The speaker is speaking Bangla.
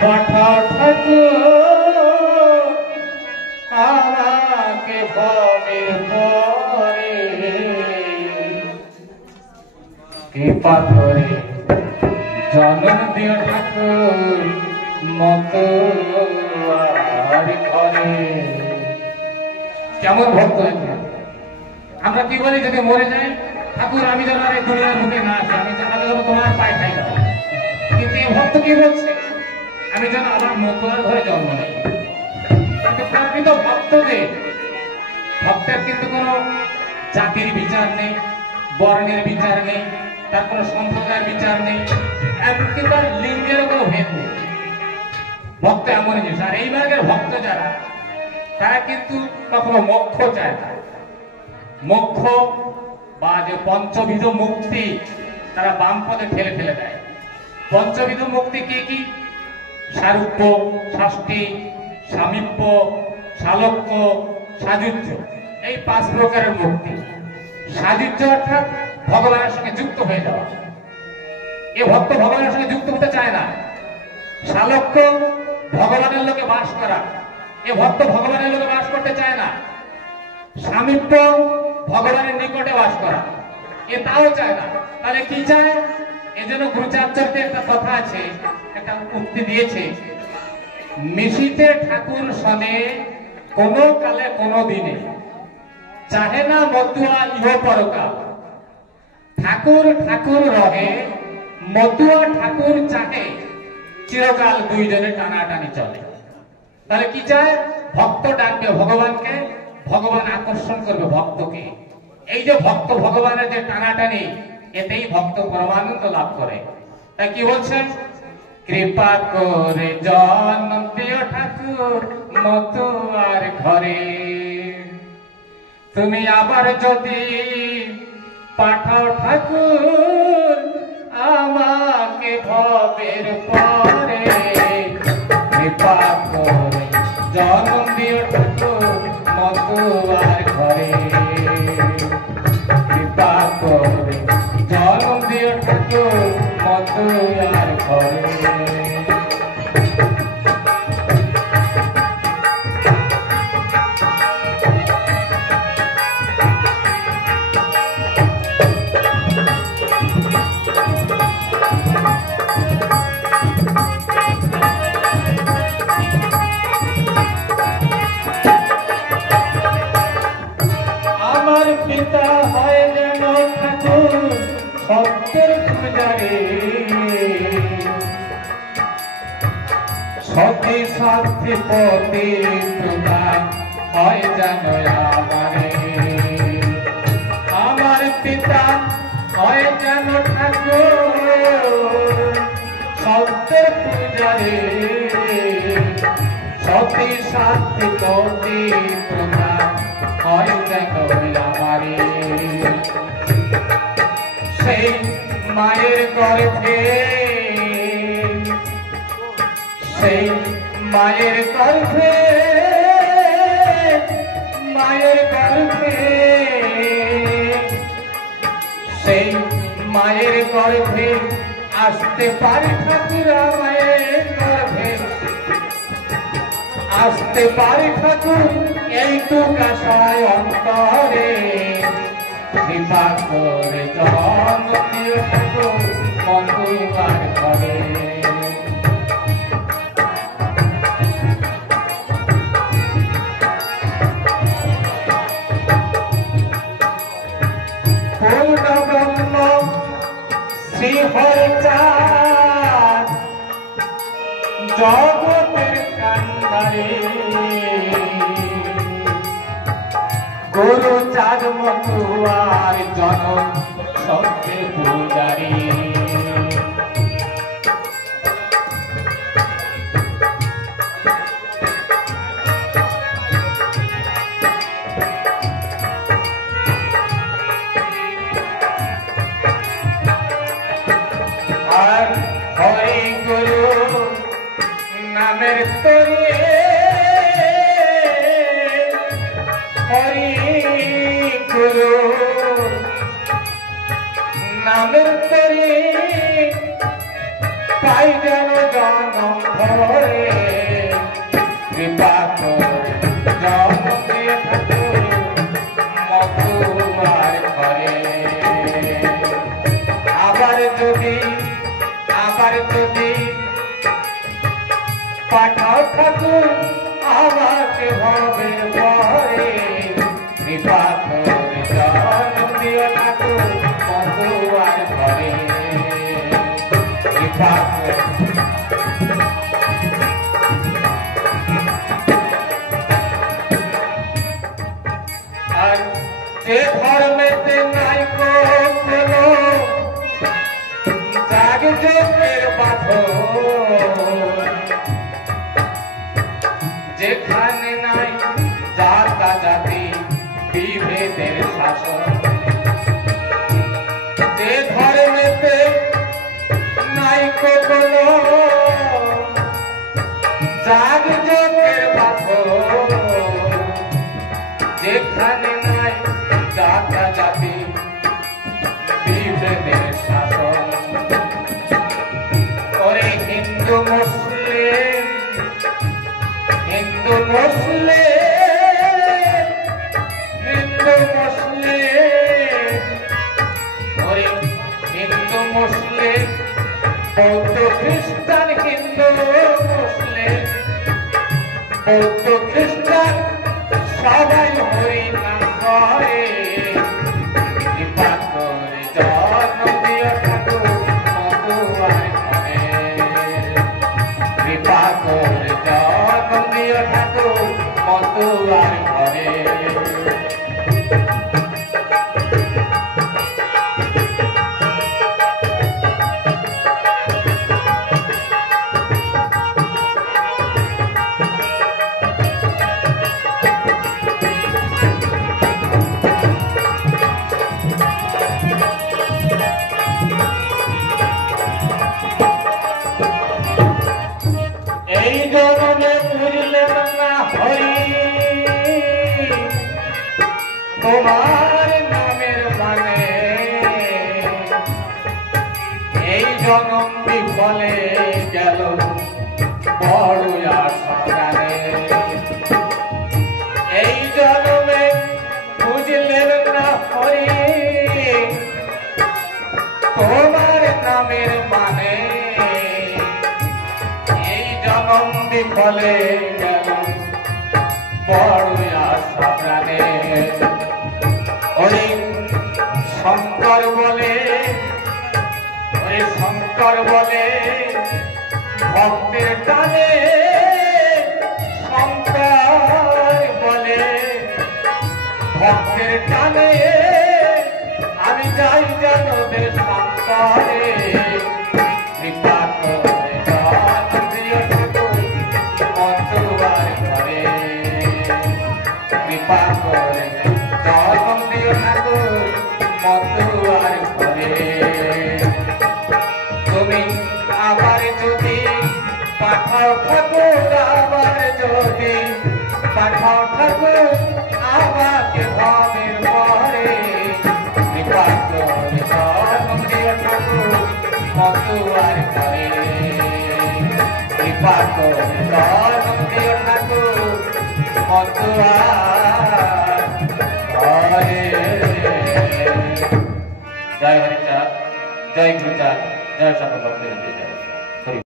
পাঠাও ঠাকুর আমাকে ভবের পরে কৃপা করে জন্ম দিও ঠাকুর মতো আর ঘরে। কেমন ভক্ত আমরা কি বলি, যদি মরে যাই ঠাকুর আমি যেন আর এই দুনিয়ার মুখে না আসি, আমি যেন তোমার পায়ে খাই না। কিন্তু এই ভক্ত কি বলছে, আমি যেন আমার মতুয়ার ঘরে জন্ম নেই। কিন্তু ভক্তদের ভক্তের কিন্তু কোনো জাতির বিচার নেই, বর্ণের বিচার নেই, তার কোনো সম্প্রদায়ের বিচার নেই, এমনকি তার লিঙ্গেরও কোনো ভেদ নেই। ভক্ত এমন জিনিস। আর এই মার্গের ভক্ত যারা, তারা কিন্তু কখনো মোক্ষ চায় না। মোক্ষ বা যে পঞ্চবিধ মুক্তি তারা বাম পদে ঠেলে ঠেলে দেয়। পঞ্চবিধ মুক্তি কি কি? সারূপ্য, ষষ্ঠী, সামীপ্য, সালোক্য, সাযুজ্য, এই 5 প্রকারের মুক্তি। সাযুজ্য অর্থাৎ ভগবানের সঙ্গে যুক্ত হয়ে যাওয়া। এ ভক্ত ভগবানের সঙ্গে যুক্ত হতে চায় না। সালোক্য, ভগবানের লোকে বাস করা, এ ভক্ত ভগবানের লোকে বাস করতে চায় না। সামীপ্য, ভগবানের নিকটে বাস করা, এ তাও চায় না। তাহলে কি চায়? এজন্য গুরুচার্যতে একটা কথা আছে, একটা উক্তি দিয়েছে, মিশিতে ঠাকুর সনে কোন কালে কোন দিনে, চাহে না মতুয়া ইহ পরকাল। ঠাকুর ঠাকুর রহে, মতুয়া ঠাকুর চাহে, চিরকাল দুইজনে টানাটানি চলে। তাহলে কি চায়? ভক্ত ডাকবে ভগবানকে, ভগবান আকর্ষণ করবে ভক্তকে। এই যে ভক্ত ভগবানের যে টানাটানি, এতেই ভক্ত পরমানন্দ লাভ করে। তাই কি বলছেন? কৃপা করে জন্ম দিও ঠাকুর মতুয়ার ঘরে, তুমি আবার যদি পাঠাও ঠাকুর আমাকে ভবের পরে, কৃপা করে জন্ম দিও ঠাকুর মতুয়ার ঘরে, কৃপা করে জন্ম দিও ঠাকুর মতুয়ার ঘরে। আমার পিতা হয় যেন ঠাকুর ভক্তের পূজারে, সতী সাথী পতি প্রদান হয় যেন আমারে। আমার পিতা হয় যেন ঠাকুর ভক্তের পূজারে, সতী সাথী পতি প্রদান হয় যেন আমারে। সেই মায়ের গর্ভে, সেই মায়ের গর্ভে, মায়ের গর্ভে, সেই মায়ের গর্ভে আসতে পারি ঠাকুর, মায়ের গর্ভে আসতে পারি ঠাকুর, এইটুক আশায় অন্তরে, কৃপা করে জন্ম দিও ঠাকুর মতুয়ার ঘরে। পূর্ণব্রহ্ম শ্রীহরিচাঁদ জগতের কান্ডারে, গুরুচাঁদ মতুয়ার জনম সত্যে পূজারী। আর হরি গুরু নামের তরে, হরি গুরু নামের তরে পাই যেন জনম ভরে কৃপা করে জন্ম দিয়ে ঠাকুর মতুয়ার ঘরে। আবার যদি পাঠাও ঠাকুর আমাকে ভবের পরে কৃপা করে জন্ম দিয়ে ঠাকুর মতুয়ার ঘরে কৃপা করে। আর যে ধর্মেতে নাই কোনো জাগ যোগের বাঁধন, যেখানে নাই জাতা জাতি বিভেদের শাসন, যে ধর্মেতে নাই কোনো জাগ যোগের বাঁধন, যেখানে নাই জাতা জাতি বিভেদের শাসন। ওরে হিন্দু মুসলিম ওরে হিন্দু মুসলিম বৌদ্ধ খ্রিস্টান বৌদ্ধ খ্রিস্টান সবাই হরি নাম করে কৃপা করে জন্ম দিয়ে ঠাকুর মতুয়ার ঘরে কৃপা করে জন্ম দিয়ে ঠাকুর মতুয়ার ঘরে। এই জনমে বুঝলেন না হরি তোমার নামের মানে, এই জনম বিফলে গেল বড় আশা গানে। এই জনমে বুঝলেন না হরি তোমার নামের মানে, জনম বিফলে গেল বড় আশা প্রাণে। ওই শঙ্কর বলে ভক্তের টানে, শঙ্কর বলে ভক্তের টানে আমি যাই যেন দেশান্তরে কৃপা করে মতুয়ার ঘরে কৃপা করে জন্ম দিয়ে ঠাকুর মতুয়ার ঘরে। তুমি আবার যদি পাঠাও ঠাকুর আবার যদি পাঠাও ঠাকুর আমাকে ভাবের পরে কৃপা করে জন্ম দিয়ে ঠাকুর মতুয়ার ঘরে কৃপা করে জন্ম দিয়ে ঠাকুর মতুয়ার ঘরে। জয় হরিচাঁদ, জয় গুরুচাঁদ, জয় সকল ভক্তদের জয়।